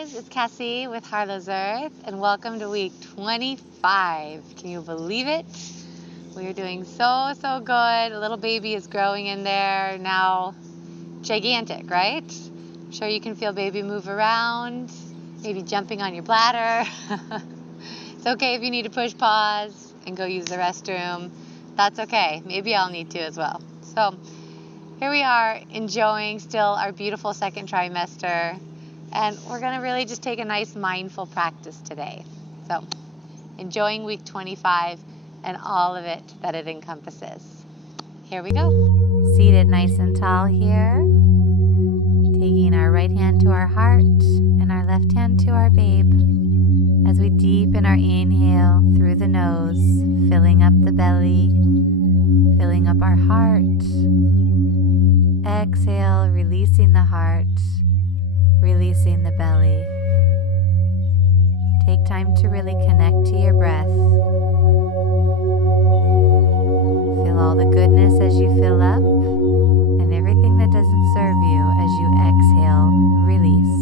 guys, it's Cassie with Harlows Earth, and welcome to week 25. Can you believe it? We are doing so good. A little baby is growing in there now, gigantic, right? I'm sure you can feel baby move around, maybe jumping on your bladder. It's okay if you need to push pause and go use the restroom. That's okay. Maybe I'll need to as well. So here we are enjoying still our beautiful second trimester. And we're going to really just take a nice mindful practice today. So, enjoying week 25 and all of it that it encompasses. Here we go. Seated nice and tall here. Taking our right hand to our heart and our left hand to our babe. As we deepen our inhale through the nose, filling up the belly, filling up our heart. Exhale, releasing the heart. Releasing the belly. Take time to really connect to your breath. Feel all the goodness as you fill up and everything that doesn't serve you as you exhale, release.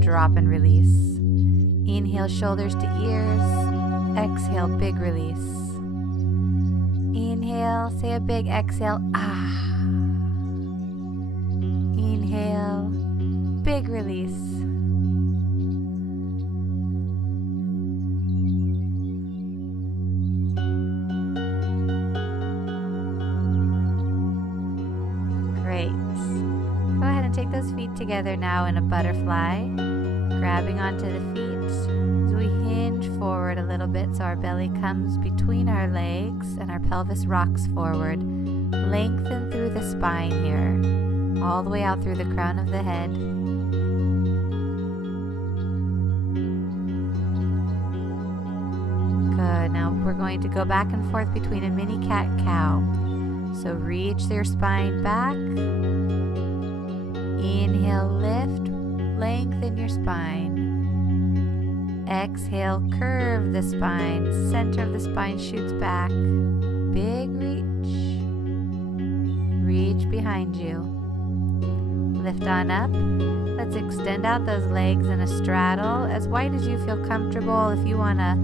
Drop and release. Inhale, shoulders to ears. Exhale, big release. Inhale, say a big exhale. Ah. Inhale, big release. Great. Go ahead and take those feet together now in a butterfly. Grabbing onto the feet as we hinge forward a little bit so our belly comes between our legs and our pelvis rocks forward. Lengthen through the spine here, all the way out through the crown of the head. Good. Now we're going to go back and forth between a mini cat-cow. So reach your spine back. Inhale, lift. Lengthen your spine. Exhale, curve the spine. Center of the spine shoots back. Big reach. Reach behind you. Lift on up. Let's extend out those legs in a straddle, as wide as you feel comfortable. If you want a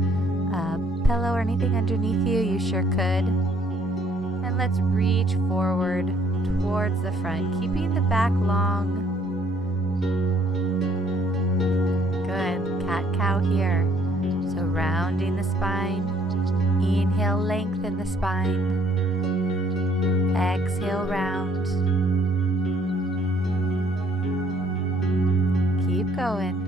pillow or anything underneath you, you sure could. And let's reach forward towards the front, keeping the back long. Good. Cat-cow here. So rounding the spine. Inhale, lengthen the spine. Exhale, round. Keep going.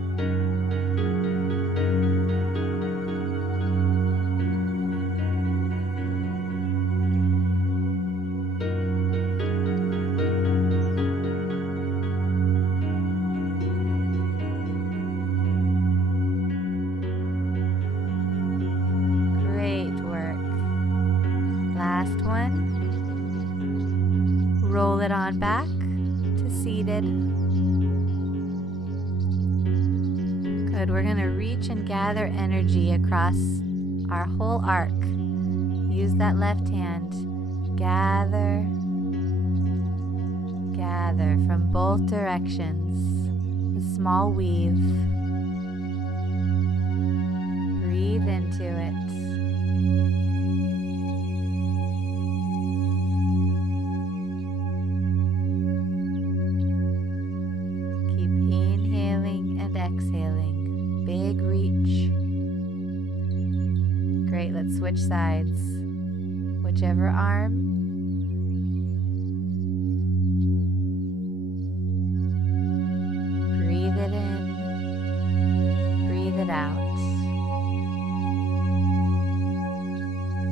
Last one. Roll it on back to seated. Good. We're going to reach and gather energy across our whole arc. Use that left hand. Gather. Gather from both directions. A small weave. Breathe into it. Keep inhaling and exhaling. reach. Great, let's switch sides. Whichever arm. Breathe it in. Breathe it out.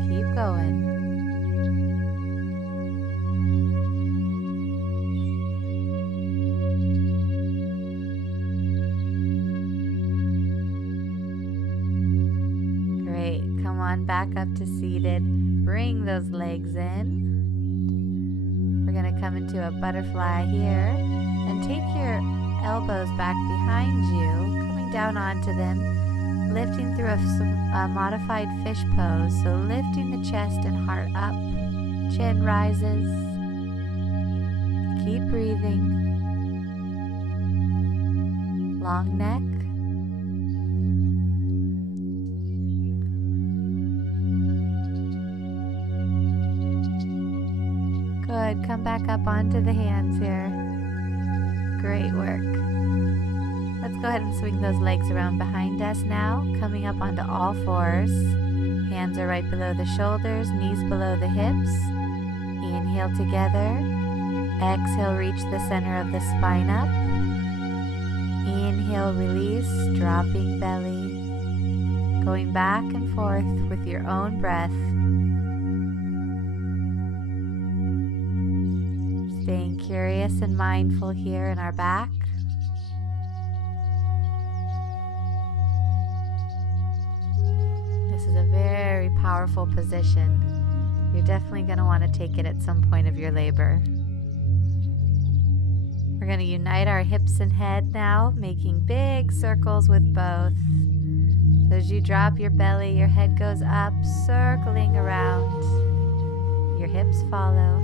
Keep going. Great. Come on back up to seated. Bring those legs in. We're going to come into a butterfly here and take your elbows back behind you, coming down onto them, lifting through a modified fish pose. So lifting the chest and heart up, chin rises. Keep breathing. Long neck. Good. Come back up onto the hands here. Great work. Let's go ahead and swing those legs around behind us now, coming up onto all fours. Hands are right below the shoulders, knees below the hips. Inhale together. Exhale, reach the center of the spine up. Inhale, release, dropping belly. Going back and forth with your own breath. Staying curious and mindful here in our back. This is a very powerful position. You're definitely going to want to take it at some point of your labor. We're going to unite our hips and head now, making big circles with both. So as you drop your belly, your head goes up, circling around. Your hips follow.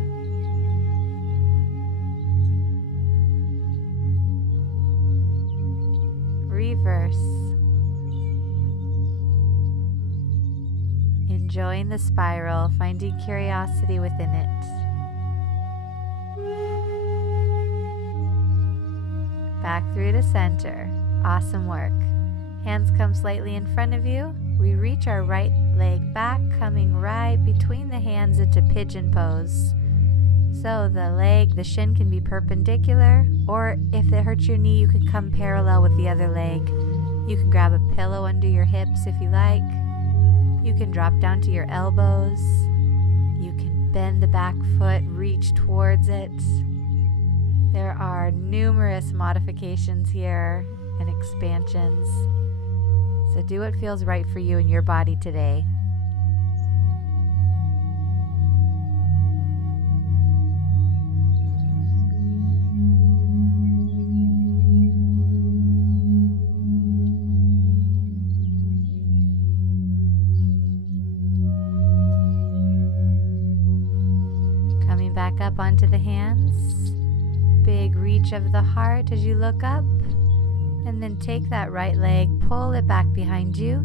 Reverse. Enjoying the spiral, finding curiosity within it. Back through to center. Awesome work. Hands come slightly in front of you. We reach our right leg back, coming right between the hands into Pigeon Pose. So the shin can be perpendicular, or if it hurts your knee, you can come parallel with the other leg. You can grab a pillow under your hips if you like. You can drop down to your elbows. You can bend the back foot, reach towards it. There are numerous modifications here and expansions. So do what feels right for you and your body today. Back up onto the hands. Big reach of the heart as you look up. And then take that right leg, pull it back behind you,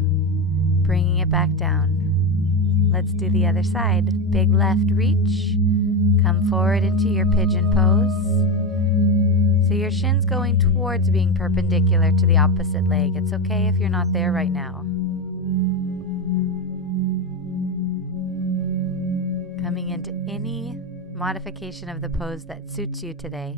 bringing it back down. Let's do the other side. Big left reach. Come forward into your Pigeon Pose. So your shin's going towards being perpendicular to the opposite leg. It's okay if you're not there right now. Coming into any modification of the pose that suits you today.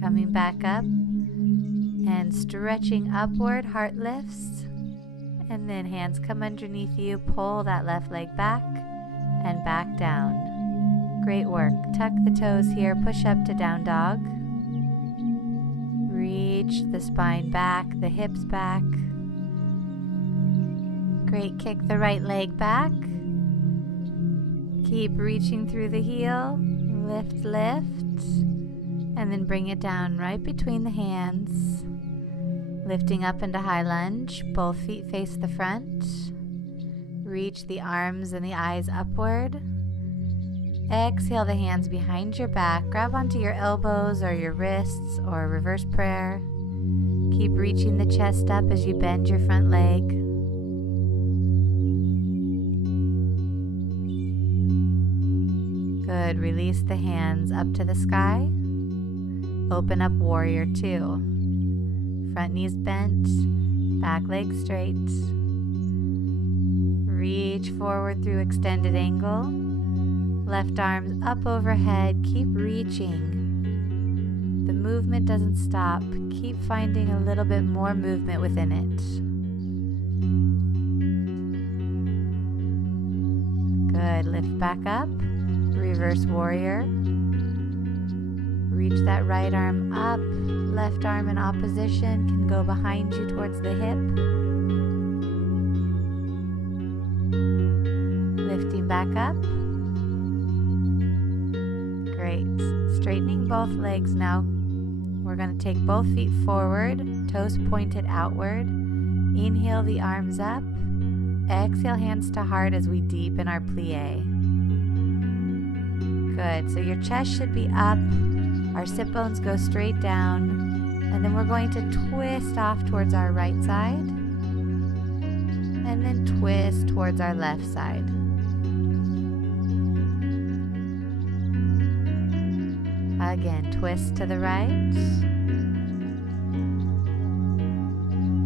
Coming back up and stretching upward, heart lifts. And then hands come underneath you, pull that left leg back and back down. Great work. Tuck the toes here, push up to down dog. Reach the spine back, the hips back. Great, kick the right leg back. Keep reaching through the heel, lift, lift, and then bring it down right between the hands. Lifting up into high lunge, both feet face the front. Reach the arms and the eyes upward. Exhale the hands behind your back. Grab onto your elbows or your wrists or reverse prayer. Keep reaching the chest up as you bend your front leg. Good. Release the hands up to the sky. Open up warrior two. Front knees bent, back leg straight. Reach forward through extended angle. Left arms up overhead. Keep reaching. The movement doesn't stop. Keep finding a little bit more movement within it. Good. Lift back up. Reverse warrior. Reach that right arm up. Left arm in opposition can go behind you towards the hip. Lifting back up. Great. Straightening both legs now. We're going to take both feet forward, toes pointed outward. Inhale the arms up. Exhale hands to heart as we deepen our plie. Good. So your chest should be up. Our sit bones go straight down. And then we're going to twist off towards our right side. And then twist towards our left side. Again, twist to the right.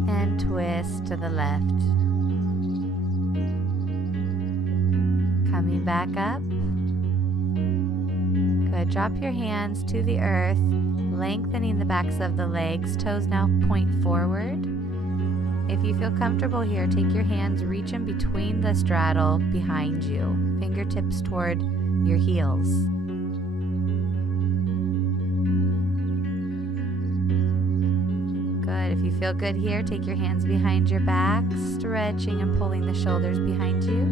And twist to the left. Coming back up. Good. Drop your hands to the earth, lengthening the backs of the legs. Toes now point forward. If you feel comfortable here, take your hands, reach in between the straddle behind you. Fingertips toward your heels. Good. If you feel good here, take your hands behind your back, stretching and pulling the shoulders behind you.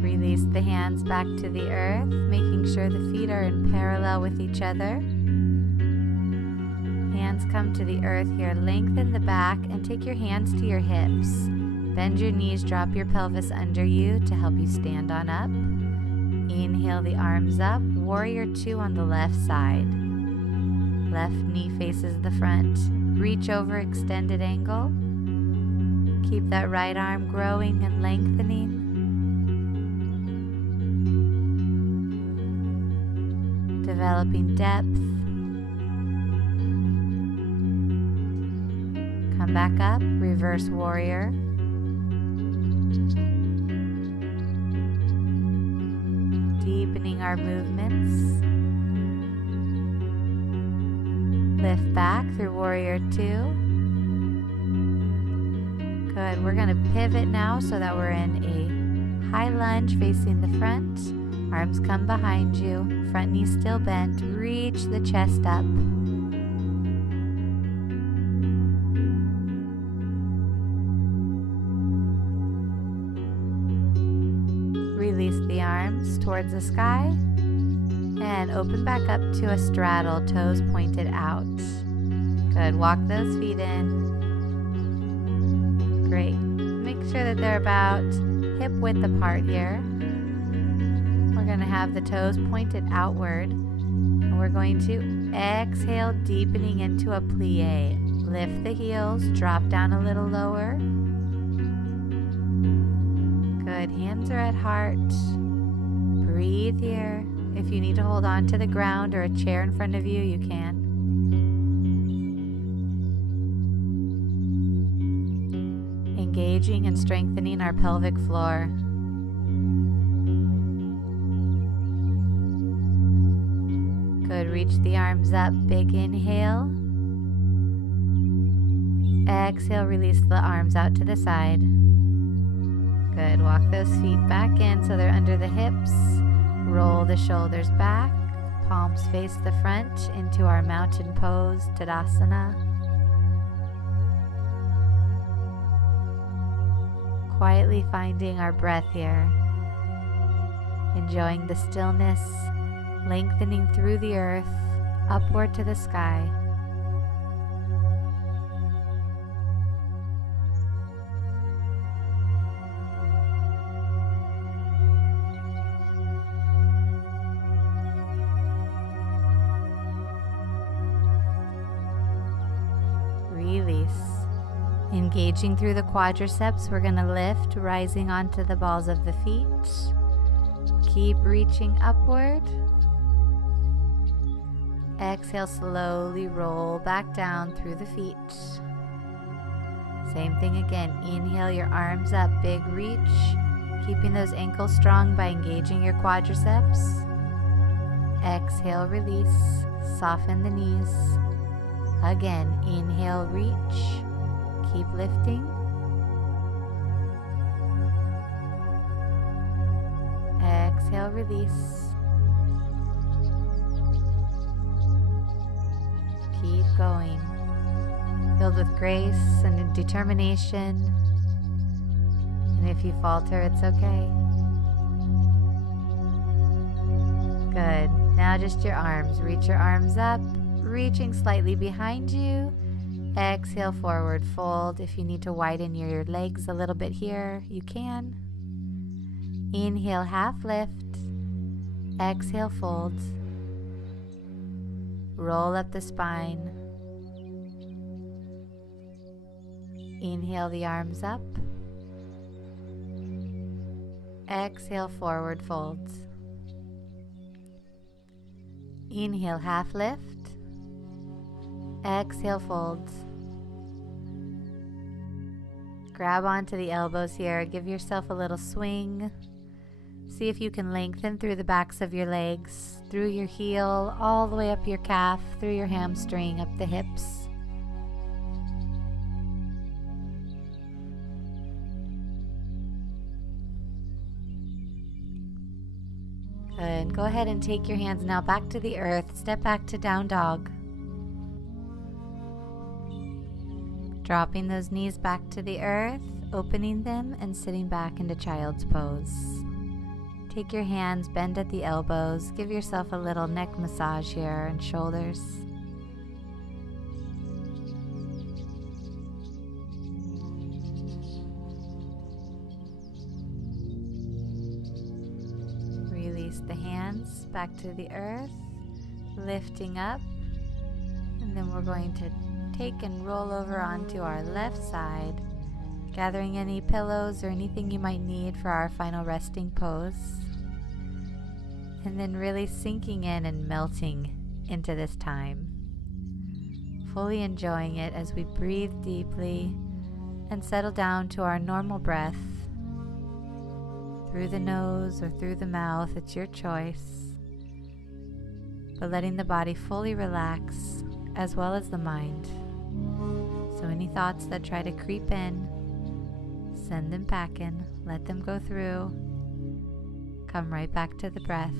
Release the hands back to the earth, making sure the feet are in parallel with each other. Hands come to the earth here. Lengthen the back and take your hands to your hips. Bend your knees, drop your pelvis under you to help you stand on up. Inhale the arms up. Warrior two on the left side. Left knee faces the front. Reach over extended angle. Keep that right arm growing and lengthening. Developing depth. Come back up, reverse warrior. Deepening our movements. Lift back through warrior two. Good. We're going to pivot now so that we're in a high lunge facing the front. Arms come behind you. Front knee still bent. Reach the chest up. Release the arms towards the sky and open back up to a straddle, toes pointed out. Good. Walk those feet in. Great. Make sure that they're about hip width apart here. We're going to have the toes pointed outward, and we're going to exhale, deepening into a plie. Lift the heels, drop down a little lower. Good. Hands are at heart. Breathe here. If you need to hold on to the ground or a chair in front of you, you can. Engaging and strengthening our pelvic floor. Good. Reach the arms up. Big inhale. Exhale. Release the arms out to the side. Good. Walk those feet back in so they're under the hips. Roll the shoulders back. Palms face the front into our mountain pose, Tadasana. Quietly finding our breath here. Enjoying the stillness. Lengthening through the earth, upward to the sky. release. Engaging through the quadriceps, we're going to lift, rising onto the balls of the feet. Keep reaching upward. Exhale, slowly roll back down through the feet. Same thing again. Inhale your arms up, big reach. Keeping those ankles strong by engaging your quadriceps. Exhale, release. Soften the knees. Again, inhale, reach. Keep lifting. Exhale, release. Keep going. Filled with grace and determination. And if you falter, it's okay. Good. Now just your arms. Reach your arms up, reaching slightly behind you. Exhale, forward fold. If you need to widen your legs a little bit here, you can. Inhale, half lift. Exhale, fold. Roll up the spine. Inhale the arms up. Exhale, forward fold. Inhale, half lift. Exhale, fold. Grab onto the elbows here. Give yourself a little swing. See if you can lengthen through the backs of your legs, through your heel, all the way up your calf, through your hamstring, up the hips. Good. Go ahead and take your hands now back to the earth. Step back to down dog. Dropping those knees back to the earth, opening them and sitting back into child's pose. Take your hands, bend at the elbows, give yourself a little neck massage here and shoulders. Release the hands back to the earth, lifting up, and then we're going to take and roll over onto our left side, gathering any pillows or anything you might need for our final resting pose. And then really sinking in and melting into this time. Fully enjoying it as we breathe deeply and settle down to our normal breath. Through the nose or through the mouth, it's your choice. But letting the body fully relax as well as the mind. So any thoughts that try to creep in, send them packing, let them go through. Come right back to the breath.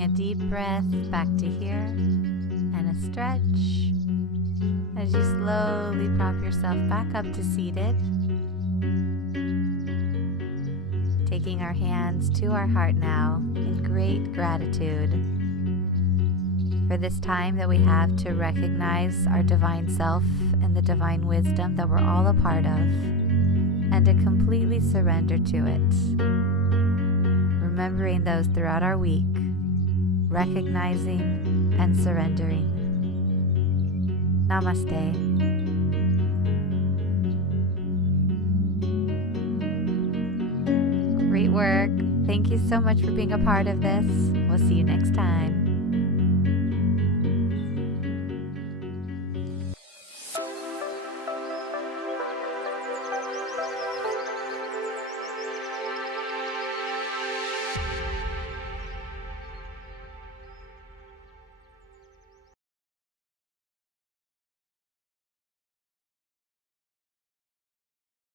Taking a deep breath back to here and a stretch as you slowly prop yourself back up to seated. Taking our hands to our heart now in great gratitude for this time that we have to recognize our divine self and the divine wisdom that we're all a part of, and to completely surrender to it. Remembering those throughout our week, recognizing and surrendering. Namaste. Great work. Thank you so much for being a part of this. We'll see you next time.